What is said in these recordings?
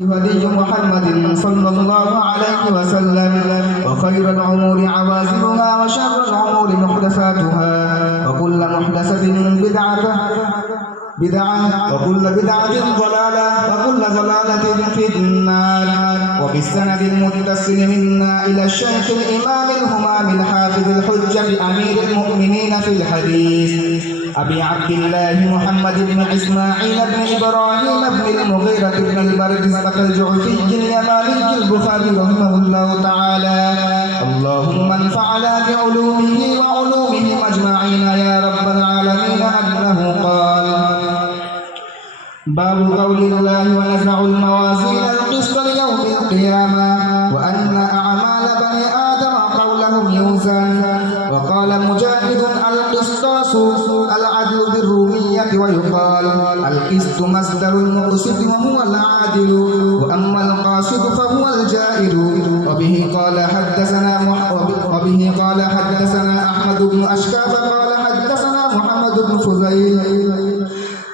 هدي محمد صلى الله عليه وسلم وخير الأمور عوازلها وشر الأمور محدثاتها وكل محدثة بدعة وكل بدعة ضلالة وكل ضلالة في النار. وبالسند المتصل منا إلى الشيخ الإمام الهمام الحافظ الحجة أمير المؤمنين في الحديث أبي عبد الله محمد بن إسماعيل بن إبراهيم بن المغيرة بن البردزبة الجعفي اليماني البخاري رحمه الله تعالى. اللهم انفعنا بعلومه وعلومهم أجمعين يا رب العالمين. أنه قال: باب قول الله: ونزع الموازين القسط ليوم القيامة وأن أعمال بني آدم قولهم يوزن. وقال مجاهد: القسطاس العدل بالرومية، ويقال القسط مصدر المقسط وهو العادل، وأما القاسط فهو الجائر. وبه قال حدثنا أحمد بن أشكاب قال حدثنا محمد بن فضيل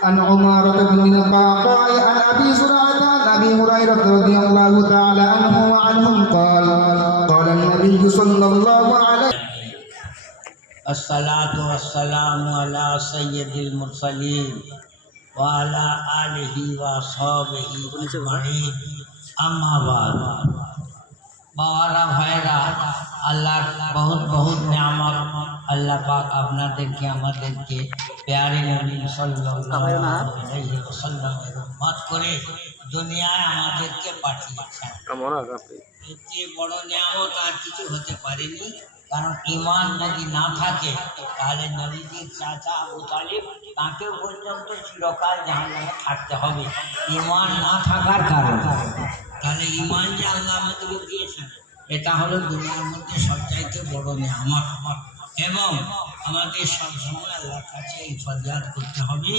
عن عمارة بن القعقاع عن أبي زرعة عن أبي هريرة رضي الله تعالى عنه وعنهم قال: قال النبي صلى الله عليه وسلم: الصلاة والسلام على سيد المرسلين وعلى آله وصحبه أجمعين أما بعد। বাবারা ভাইরা, আল্লাহর বহুত বহুত নিয়ামত আল্লাহ পাক আপনাদেরকে আমাদেরকে প্যারে নবী সাল্লাল্লাহু আলাইহি ওয়াসাল্লামের উম্মত করে দুনিয়ায় আমাদেরকে পাঠিয়েছেন। এর চেয়ে বড় নিয়ামত আর কিছু হতে পারেনি। কারণ ঈমান যদি না থাকে তাহলে নবীজির চাচা আবু তালিব তাকেও পর্যন্ত চিরকাল জাহান্নামে থাকতে হবে ঈমান না থাকার কারণে। তাহলে ঈমান যে আল্লাহ আমাদেরকে দিয়েছেন এটা হলো দুনিয়ার মধ্যে সবচাইতে বড় নিয়ামত। এবং আমাদের সবসময় আল্লাহর কাছে এই ফরিয়াদ করতে হবে,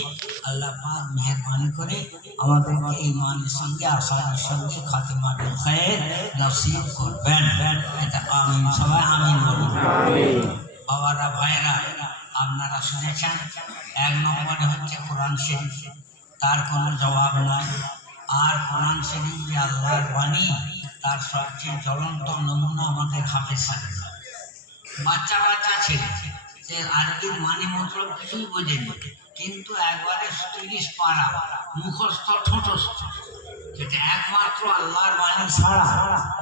আল্লাহ পাক মেহেরবানি করে আমাদেরকে ঈমানের সঙ্গে আসানের সঙ্গে খাতিমা বিল খায়র নসিব করবেন। এটা আমিন, সবাই আমিন বলুন। বাবারা ভাইরা, আপনারা শুনেছেন 1 নম্বরে হচ্ছে কোরআন শরীফ, তার কোনো জবাব নাই। আর কোরআন শরীফ যে আল্লাহর বাণী তার সবচেয়ে জ্বলন্ত নমুনা আমাদের হাফেজ সাহেব। বাচ্চা ছেলে সে আরবির মানে মতলব কিছুই বোঝেনি, কিন্তু একবারে 30 পারা মুখস্থ ঠোঁটস্থ। যেটা একমাত্র আল্লাহর বাণী ছাড়া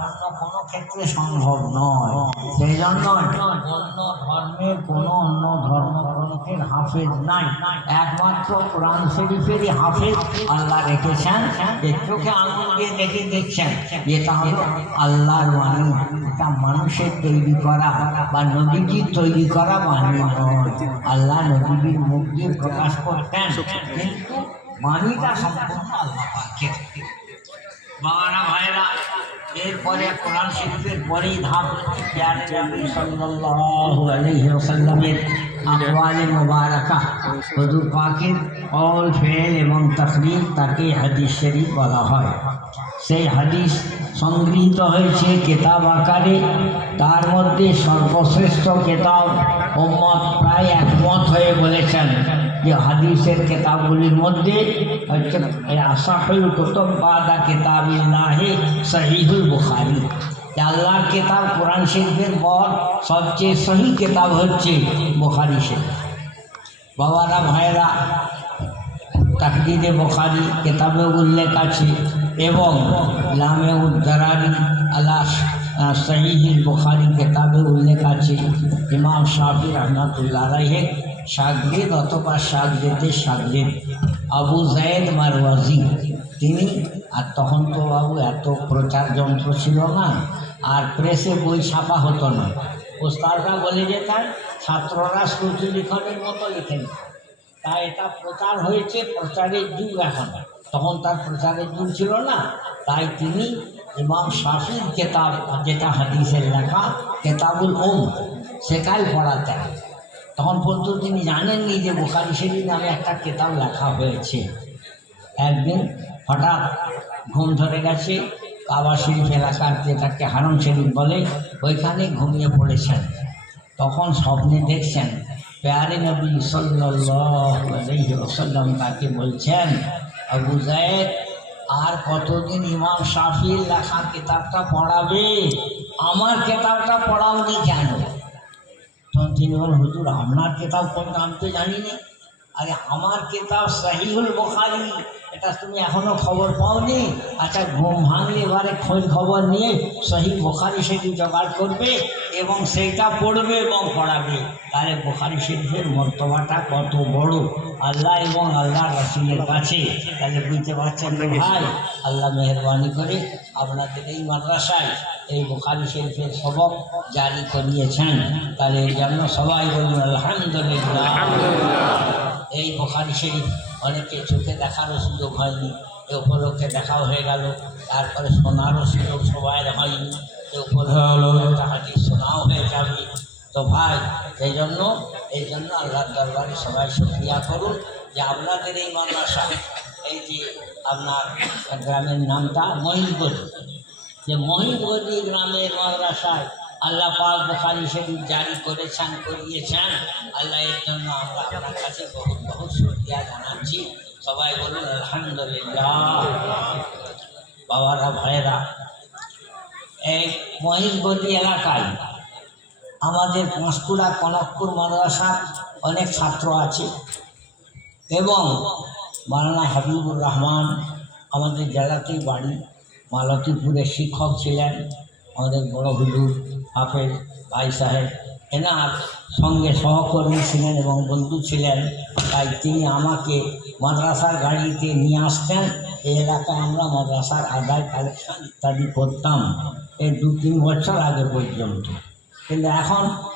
অন্য কোনো ক্ষেত্রে সম্ভব নয়। সেই জন্য অন্য ধর্মের কোনো অন্য ধর্মগ্রন্থের হাফেজ নাই, একমাত্র কোরআন শরীফেরই হাফেজ আল্লাহ রেখেছেন। যে চোখে আঙুল দিয়ে দেখে দেখছেন এটা হলো আল্লাহর বাণী, এটা মানুষের তৈরি করা বা নবীজির তৈরি করা বাণী নয়। আল্লাহ নবীজির মুখ দিয়ে প্রকাশ করতেন, কিন্তু বাণীটা সম্পূর্ণ আল্লাহ পাকের। বাবারা ভাইরা, এরপরে কোরআন শরীফের পরেই ধাপ হচ্ছে প্যারে নবী সাল্লাল্লাহু আলাইহি ওয়াসাল্লামের আকওয়ালে মুবারাকা, হুজুর পাকের কওল ফেল এবং তাকরীর, তাকে হাদিস শরীফ বলা হয়। সেই হাদিস সংগৃহীত হয়েছে কিতাব আকারে। তার মধ্যে সর্বশ্রেষ্ঠ কিতাব উম্মত প্রায় একমত হয়ে বলেছেন যে হাদিসের কিতাবগুলির মধ্যে হচ্ছে আসাহুল কুতুব বাদা কিতাবিল্লাহি সহিহুল বুখারী। আল্লাহর কিতাব কোরআন শরীফের পর সবচেয়ে সহি কিতাব হচ্ছে বুখারী শরীফ। বাবারা ভাইরা, তাকরীরে বুখারী কিতাবে উল্লেখ আছে এবং লামে উদ্দারারি আলা সহিহুল বুখারী কিতাবে উল্লেখ আছে। ইমাম শাফি রহমাতুল্লাহ আলাইহি শাগরিদ অথবা শাগরিদের শাগরিদ আবু যায়েদ মারওয়াজি তিনি, আর তখন তো বাবু এত প্রচার যন্ত্র ছিল না, আর প্রেসে বই ছাপা হতো না। ওস্তাদরা বলে যেতেন, ছাত্ররা শ্রুতি লিখনের মতো লিখেন। তাই এটা প্রচার হয়েছে, প্রচারের যুগ এখন, তখন তার প্রচারের যুগ ছিল না। তাই তিনি ইমাম শাফির কিতাব, যেটা হাদিসের লেখা কিতাবুল সেটাই পড়াতেন। তখন পর্যন্ত তিনি জানেননি যে বুখারী শরীফ নামে একটা কিতাব লেখা হয়েছে। একদিন হঠাৎ ঘুম ধরে গেছে, কাবা শরীফ এলাকার, যেটাকে হারম শরীফ বলে, ওইখানে ঘুমিয়ে পড়েছেন। তখন স্বপ্নে দেখছেন প্যারে নবী সাল্লাল্লাহু আলাইহি ওয়াসাল্লাম তাকে বলছেন, আবু যায়েদ আর কতদিন ইমাম শাফির লেখা কিতাবটা পড়াবে? আমার কিতাবটা পড়াওনি কেন? তখন তিনি বলেন, হুজুর আপনার কিতাব কোনটা আমি তো জানি না। আরে আমার কিতাব সহিহুল বুখারী, এটা তুমি এখনো খবর পাওনি? আচ্ছা, ঘুম ভাঙলে এবারে খোঁজ খবর নিয়ে সহি বুখারী সেটি জোগাড় করবে এবং সেইটা পড়বে এবং পড়াবে। তাহলে বুখারী শরীফের মর্তবাটা কত বড় আল্লাহ এবং আল্লাহ রাসূলের কাছে। তাহলে বুঝতে পারছেন তো ভাই, আল্লাহ মেহরবানি করে আপনাদের এই মাদ্রাসায় এই বুখারী শরীফের সবক জারি করিয়েছেন। তাহলে এই জন্য সবাই বলুন আলহামদুলিল্লাহ। এই বুখারী শরীফ অনেকে চোখে দেখারও সুযোগ হয়নি, এ উপলক্ষে দেখাও হয়ে গেল। তারপরে শোনারও সুযোগ সবাই হয়নি, এ উপলক্ষে হাদিস শোনাও হয়ে যাবে। তো ভাই এই জন্য আল্লাহর দরবারে সবাই শুকরিয়া করুন যে আপনাদের এই মাদ্রাসা, এই যে আপনার গ্রামের নামটা মহিষগঞ্জ, যে মহিষগঞ্জ গ্রামের মাদ্রাসায় আল্লাহ পাক বুখারী শরীফ জারি করিয়েছেন। আল্লাহ এর জন্য আমরা আপনার কাছে বহুত বহুত শুকরিয়া জানাচ্ছি। সবাই বলুন আলহামদুলিল্লাহ। বাবারা ভাইয়েরা, এই মহিষগঞ্জ এলাকায় আমাদের পাঁশকুড়া কনকপুর মাদ্রাসার অনেক ছাত্র আছে এবং মাওলানা হাবিবুর রহমান আমাদের জেলাতেই বাড়ি, মালতীপুরের শিক্ষক ছিলেন আমাদের বড় হুজুর হাফেজ ভাই সাহেব, এনার সঙ্গে সহকর্মী ছিলেন এবং বন্ধু ছিলেন। তাই তিনি আমাকে মাদ্রাসার গাড়িতে নিয়ে আসতেন। এই এলাকায় আমরা মাদ্রাসার আদায় কালেকশন ইত্যাদি করতাম এই 2-3 বছর আগে পর্যন্ত। কিন্তু এখন